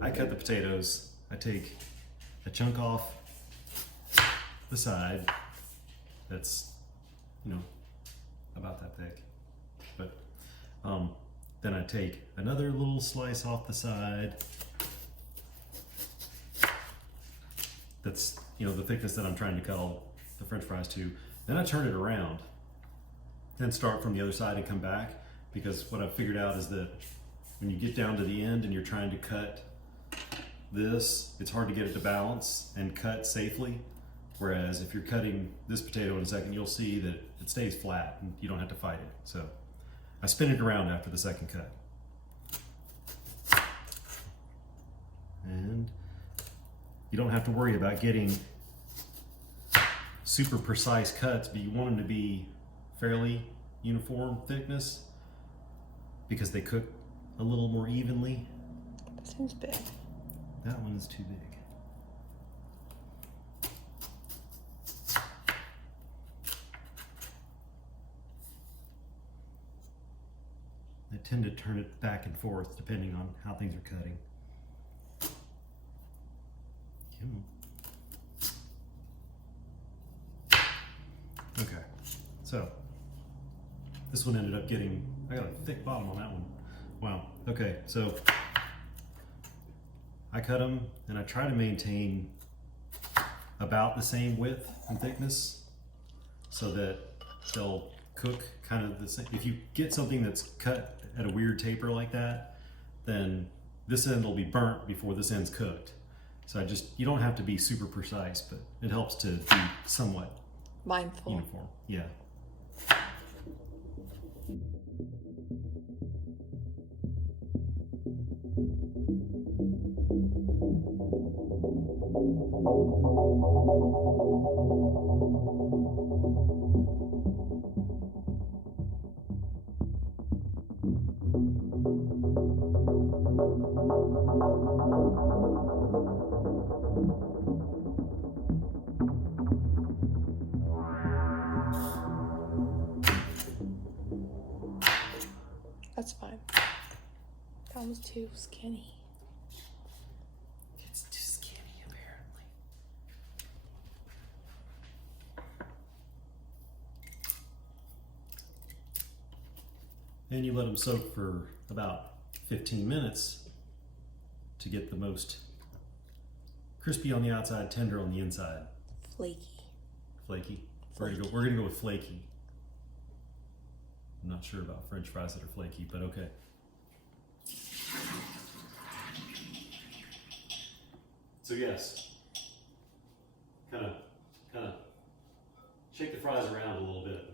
I cut the potatoes. I take a chunk off the side that's, you know, about that thick. But then I take another little slice off the side that's, you know, the thickness that I'm trying to cut all the French fries to. Then I turn it around and start from the other side and come back, because what I've figured out is that when you get down to the end and you're trying to cut this, it's hard to get it to balance and cut safely. Whereas if you're cutting this potato in a second, you'll see that it stays flat and you don't have to fight it. So I spin it around after the second cut. And you don't have to worry about getting super precise cuts, but you want them to be fairly uniform thickness because they cook a little more evenly. That seems big. That one is too big. I tend to turn it back and forth depending on how things are cutting. Okay, so this one ended up getting, I got a thick bottom on that one. Wow, okay, so I cut them and I try to maintain about the same width and thickness so that they'll cook kind of the same. If you get something that's cut at a weird taper like that, then this end will be burnt before this end's cooked. So you don't have to be super precise, but it helps to be somewhat Mindful. uniform. Yeah. That's fine. That was too skinny. It's too skinny, apparently. And you let them soak for about 15 minutes to get the most crispy on the outside, tender on the inside. Flaky. Flaky? We're gonna go with flaky. I'm not sure about French fries that are flaky, but okay. So yes, kind of shake the fries around a little bit.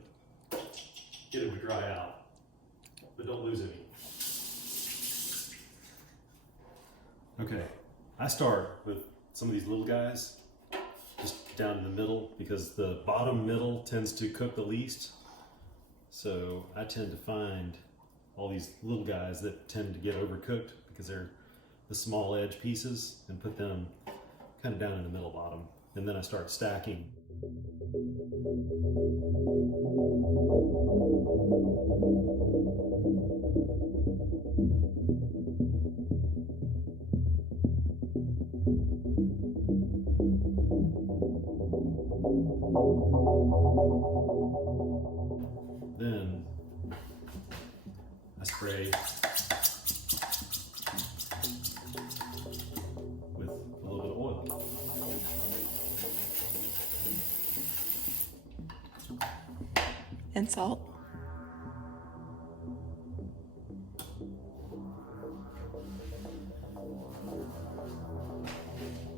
Get them to dry out, but don't lose any. Okay, I start with some of these little guys, just down in the middle, because the bottom middle tends to cook the least. So I tend to find all these little guys that tend to get overcooked because they're the small edge pieces, and put them kind of down in the middle bottom. And then I start stacking. Then I spray with a little bit of oil. And salt.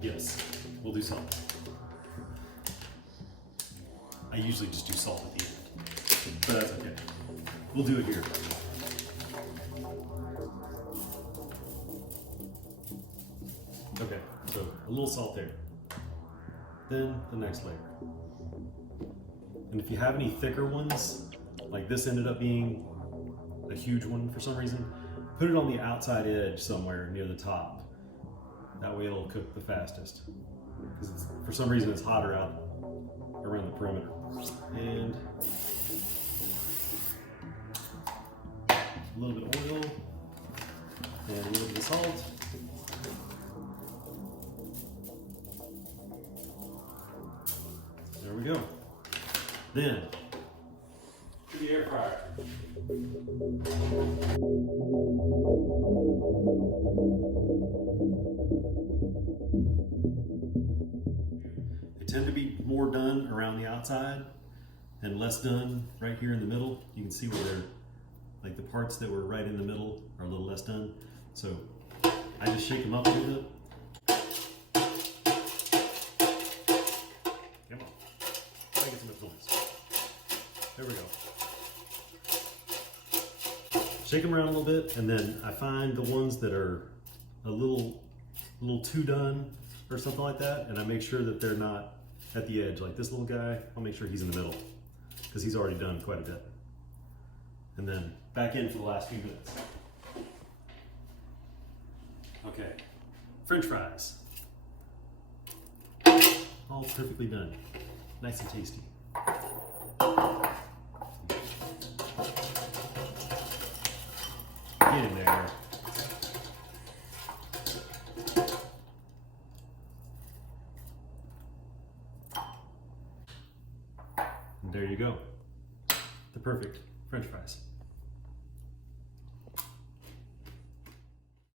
Yes, we'll do salt. I usually just do salt at the end, but that's okay. We'll do it here. Okay, so a little salt there. Then the next layer. And if you have any thicker ones, like this ended up being a huge one for some reason, put it on the outside edge somewhere near the top. That way it'll cook the fastest. Because for some reason it's hotter out around the perimeter. And a little bit of oil and a little bit of salt. There we go. Then, to the air fryer. They tend to be more done around the outside and less done right here in the middle. You can see where they're, like the parts that were right in the middle are a little less done. So I just shake them up a little bit. Come on, make it some noise. There we go. Shake them around a little bit, and then I find the ones that are a little too done or something like that, and I make sure that they're not at the edge. Like this little guy, I'll make sure he's in the middle because he's already done quite a bit. And then back in for the last few minutes. Okay, French fries. All perfectly done. Nice and tasty. Get in there. And there you go. The perfect French fries.